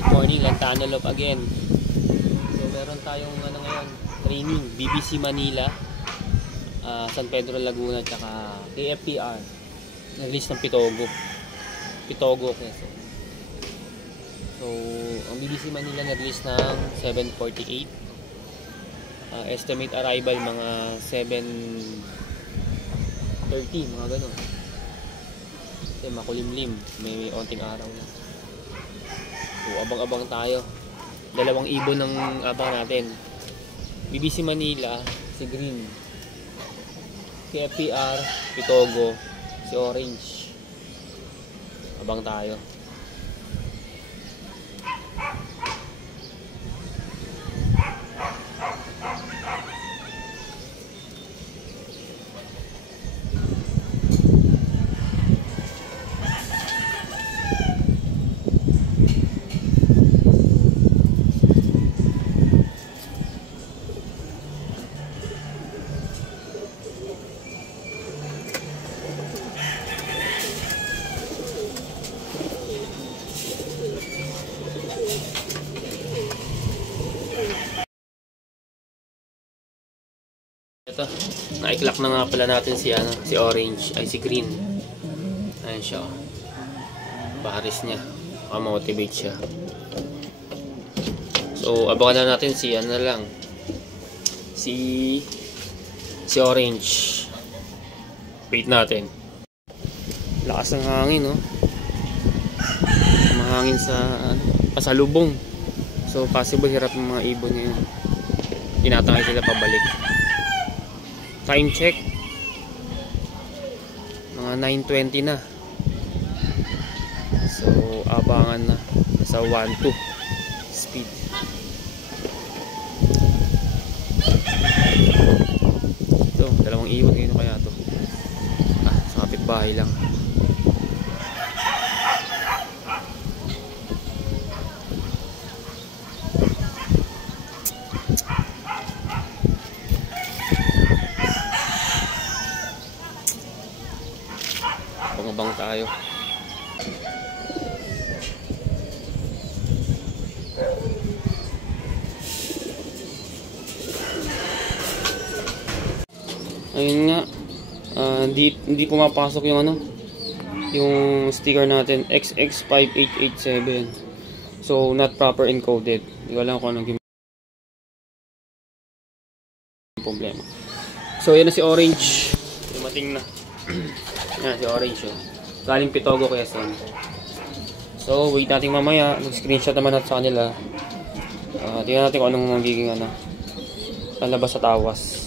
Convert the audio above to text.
Good morning, Lantanolop again. So meron tayong ngayon, training, BBC Manila, San Pedro Laguna, tsaka KFPR. Release ng Pitogo Quezon. So ang BBC Manila na-release ng 7:48. Estimate arrival mga 7:30, mga ganun. Kasi makulimlim, may onting araw na. So, abang-abang tayo. Dalawang ibon ng abang natin. BBC Manila, si Green. KFPR, Pitogo, si Orange. Abang tayo. Ito, na-clock na nga pala natin si Orange, ay si Green. Ayan siya. Paris niya. Motivate siya. So, abangan na natin si si Orange. Wait natin. Lakas ng hangin, no? Mahangin sa pasalubong. So, possible hirap ng mga ibon ngayon. Tinatangay sila pabalik. Time check, mga 9:20 na. So abangan na sa 1-2 speed. Ito, dalawang iwan ngayon kaya to. Sa kapitbahay lang. Pangabang tayo. Ayun nga, hindi pumapasok yung yung sticker natin, XX5887. So not proper encoded. Hindi ko alam kung anong problema. So yan na si Orange. Dumating na. Yan si Orange, galing Pitogo Quezon. So wait natin mamaya, nag-screenshot naman natin sa kanila. Tingnan natin kung anong magiging lalabas sa tawas.